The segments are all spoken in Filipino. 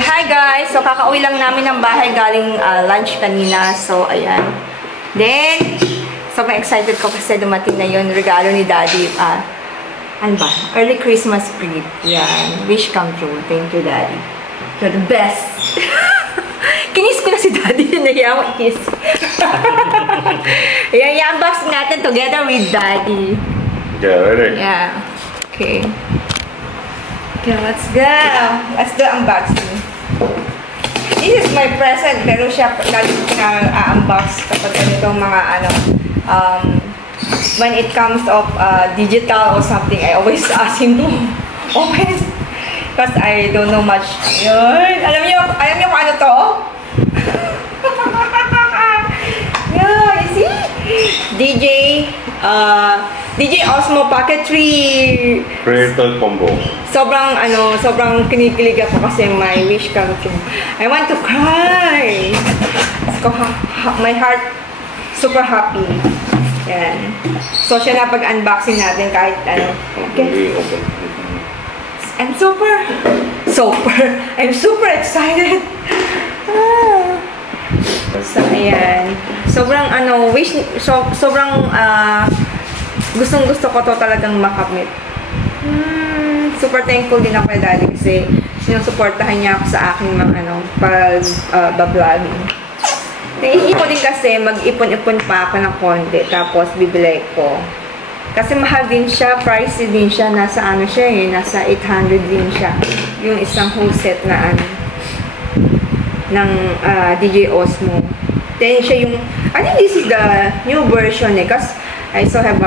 Hi guys! So, kakauwi lang namin ng bahay galing lunch kanina. So, ayan. Then, sobrang excited ko kasi dumating na yun. Regalo ni Daddy. Ano ba? Early Christmas gift. Yan. Wish come true. Thank you, Daddy. You're the best. Kinis ko na si Daddy. Nahiya mo i-kiss. Ayan, i-unbox natin together with Daddy. Yeah, ready? Yeah. Okay. Okay, let's go. Let's do unboxing. This is my present, pero siya lagi na-unbox kapag ganitong mga when it comes of digital or something, I always ask him to open because I don't know much. Yun. Alam niyo kung ano to? Yeah, you see? DJ Osmo Pocket 3 Crystal Combo. Sobrang kinikilig ako kasi my wish come true. I want to cry. My heart super happy. Yan. So siya na pag-unboxing natin kahit ano. Okay. I'm super excited. So ayan. Sobrang gustong-gusto ko to talagang makamit. Super thankful din ako kay Daddy kasi sinusuportahan niya ako sa aking mga pag-vlogging. Naisip ko din kasi mag-ipon-ipon pa ako ng konti tapos bibili ko. Kasi mahal din siya, pricey din siya, nasa nasa 800 din siya. Yung isang whole set na ng DJ Osmo. Then siya yung, I think this is the new version kasi I still have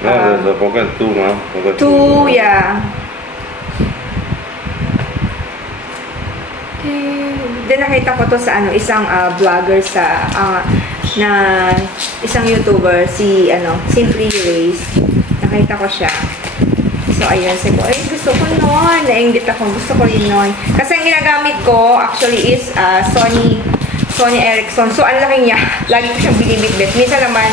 the Pocket 2 now. Pocket 2, yeah. Okay. Then nakita ko to sa isang vlogger sa isang YouTuber si Simply Race. Nakita ko siya. So ayun, sabi ko, gusto ko noon. Nainggit ako, gusto ko rin noon. Kasi ang ginagamit ko actually is Sony Ericsson. So, ang laki niya. Lagi ko siyang binibitbit. Minsan naman,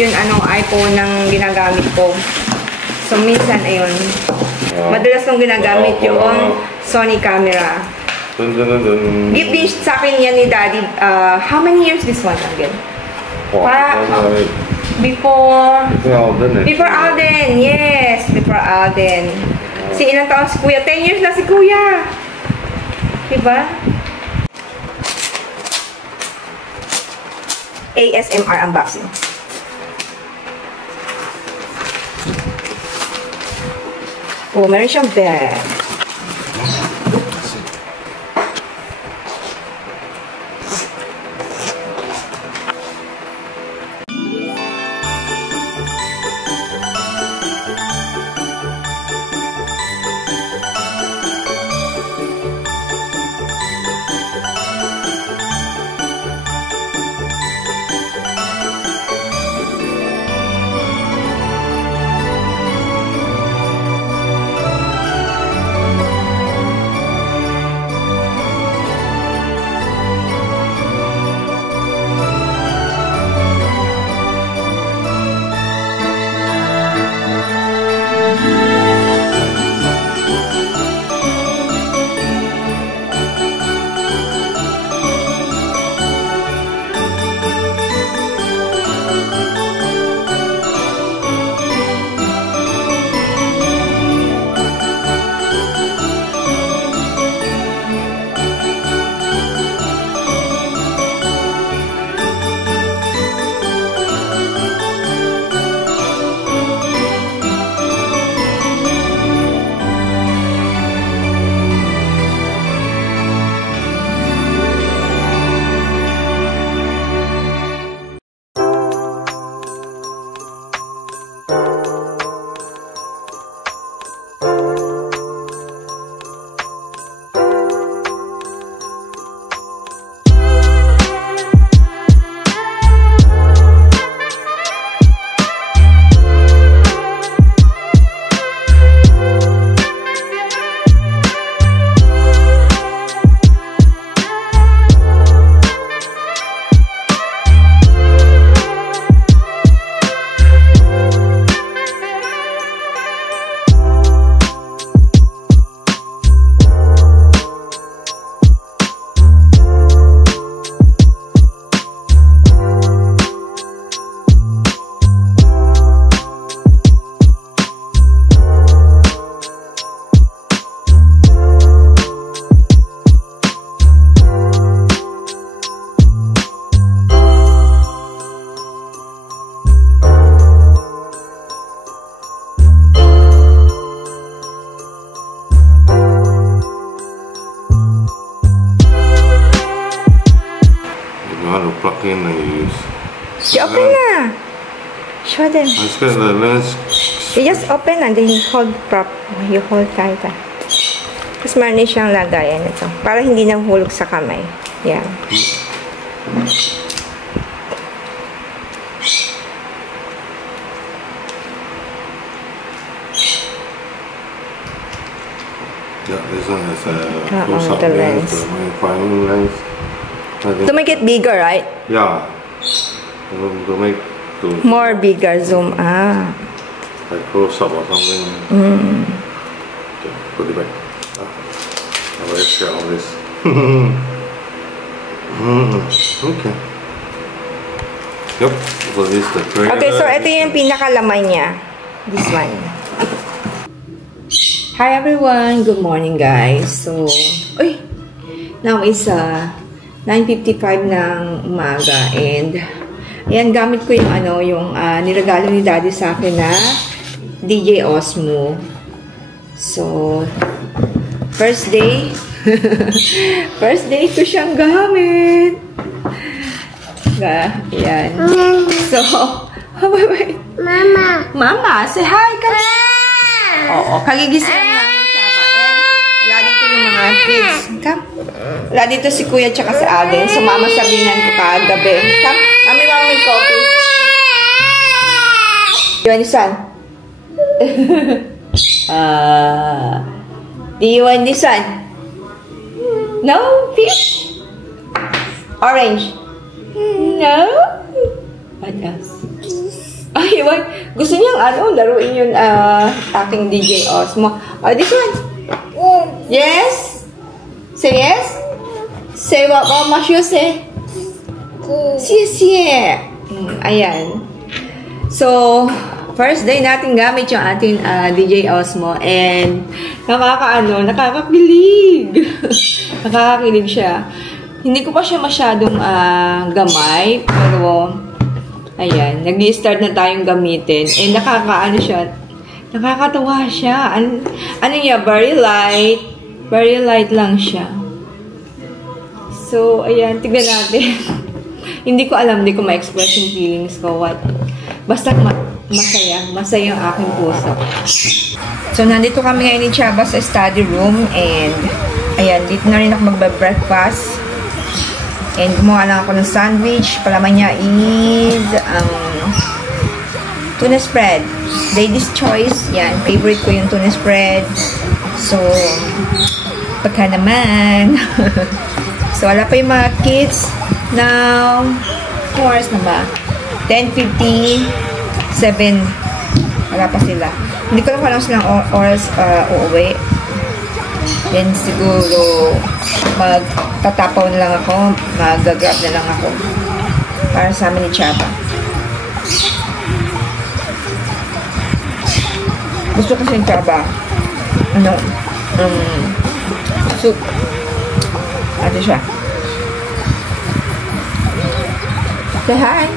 yun iPhone ang ginagamit ko. So, minsan, ayun. Madalas nung ginagamit yung Sony camera. Gift din sa akin yan ni Daddy. How many years this one again? Before Alden. Yes, before Alden. Si ilang taon si Kuya? 10 years na si Kuya. Diba? ASMR unboxing. Oh, meron siyang bag. plug in and you use. You open na. Show them. Let's get the lens. You just open and then you hold you hold tight. Tapos meron siyang lagayan ito. Para hindi nahulog sa kamay. Yan. Yeah, this one has a close-up the lens, lens. magnifying lens. To make it bigger, right? Yeah. To make More bigger zoom. like close-up or something. Okay, put it back. I'll share all this. Okay. Yep. So this is the trailer. Okay, so ito yung pinakalaman niya. This one. Hi everyone! Good morning guys. So, now is 9:55 ng umaga and ayan, gamit ko yung niragalo ni Daddy sa akin na DJ Osmo. So, first day ko siyang gamit. Ayan. So, wait. Mama, say hi ka. Oo, kagigising namin sama. And wala dito yung mga kids. Come. Wala dito si Kuya tsaka si Alden. So, mama sabihan ko kagabi. Come. Mami, may coffee. You want this one? Do you want this one? No? Fish? Orange? No? What else? Ay, what? Gusto niyang laruin yung aking DJ Osmo. Oh, this one? Yes? Say yes? Say what Mama should say? Siye. Ayan. So, first day natin gamit yung ating DJ Osmo and nakakakilig. Nakakakilig siya. Hindi ko pa siya masyadong gamay, pero ayan, nag-i-start na tayong gamitin. And nakakatawa siya. Ano niya, very light. Very light lang siya. So, ayan, tignan natin. Hindi ko alam, hindi ko ma-express yung feelings ko. Basta masaya ang aking puso. So, nandito kami ngayon ni Chaba sa study room. And, ayan, dito na rin ako magbe-breakfast. And gumawa lang ako ng sandwich. Palaman niya is tuna spread. Ladies choice. Yan. Favorite ko yung tuna spread. So, pagka naman. So, wala pa yung mga kids. Now, oras na ba? 10:57. Wala pa sila. Hindi ko lang kung silang oras uuwi. Then siguro magtatapaw na lang ako, mag-grab na lang ako para sa amin ni Chaba. Gusto kasi yung Chaba soup. Ate siya. Say hi.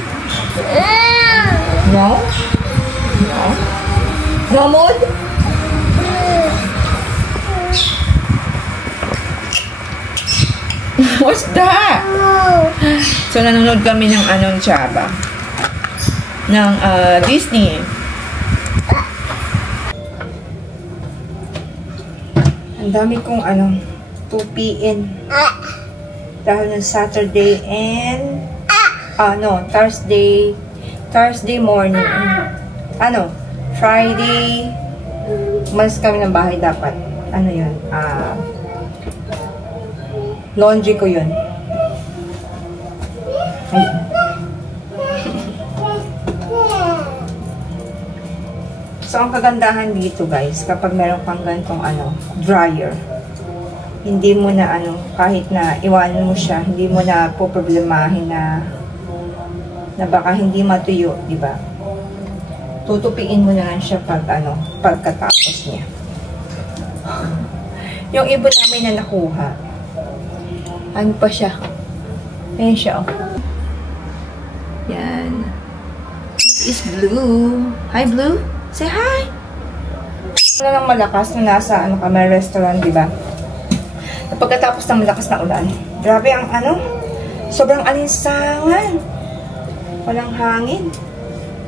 No? No? No mood? What's that? So, nanonood kami ng Chaba. Ng Disney. Ang dami kong 2pm. Dahil ng Saturday and Thursday morning. Friday, umalis kami ng bahay dapat. Yun? Laundry ko yun. So, ang kagandahan dito, guys, kapag meron kang ganitong dryer, hindi mo na kahit na iwanan mo siya, hindi mo na poproblemahin na baka hindi matuyo, di ba? Tutupiin mo na lang siya pagkatapos niya. Yung ibon namin na nakuha, pa siya? Ayan siya, Yan. This is Blue. Hi, Blue. Say hi. Wala lang malakas na nasa may restaurant, di ba? Pagkatapos ng malakas na ulan. Grabe ang Sobrang alinsangan. Walang hangin.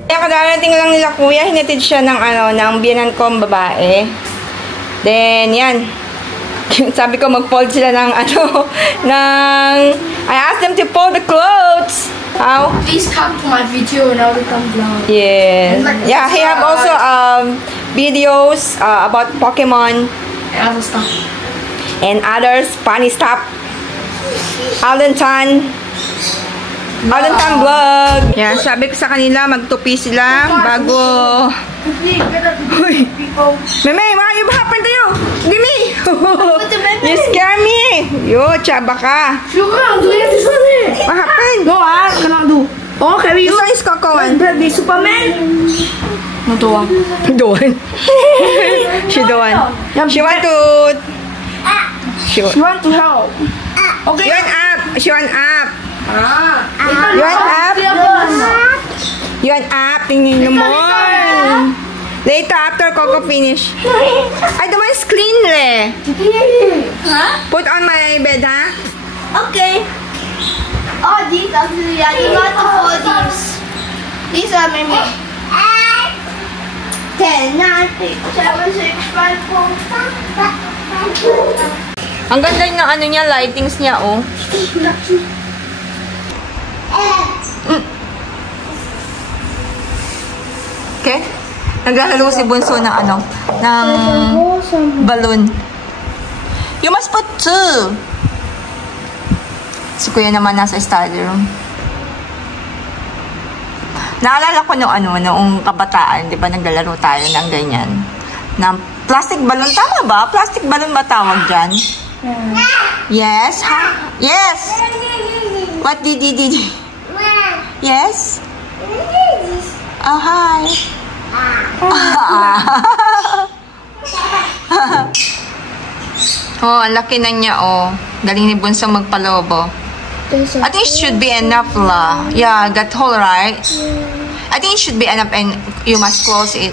Kaya kadarating lang nila kuya, hinatid siya ng ng biyanan kong babae. Then, yan. Sabi ko mag-fold sila ng I asked them to fold the clothes. How? Please come to my video and I'll become vlog. Yes. Yeah, he have also videos about Pokemon And other stuff. and others funny stuff. Alden Tan vlog. Yeah, sabi ko sa kanila magtupi sila bago. Uy. Meme, why you happen to you? Give me. You scare me. Yo, chaba ka. You can't do it, this one. What happened? No, I cannot do. Okay, This one is Cocoan. Be Superman. No, do one. Doon. She doon. She want to. You want to help. Okay. You want up. She want up. Ah. You want up? You want up? Tingin naman. Later, after Coco finish. Ay, the one is clean eh. Huh? Put on my bed, ha? Okay. Oh, these actually, I do not afford these. These are my 10, 9, 7, 6, 5, 4. Ang ganda ng niya, lightings niya, oh. Okay? Naglalaro si Bunso ng ng balloon. You must put 2. Si Kuya naman nasa study room. Naalala ko noong kabataan, di ba, naglalaro tayo ng ganyan. Ng plastic balloon. Tama ba? Plastic balloon ba tawag dyan? Yes? Ha? Yes! What did? Yes? Oh, hi. Oh, ang laki na niya, oh. Galing ni Bunso magpalobo. I think it should be enough, la. Yeah, that hole, right? I think it should be enough and you must close it.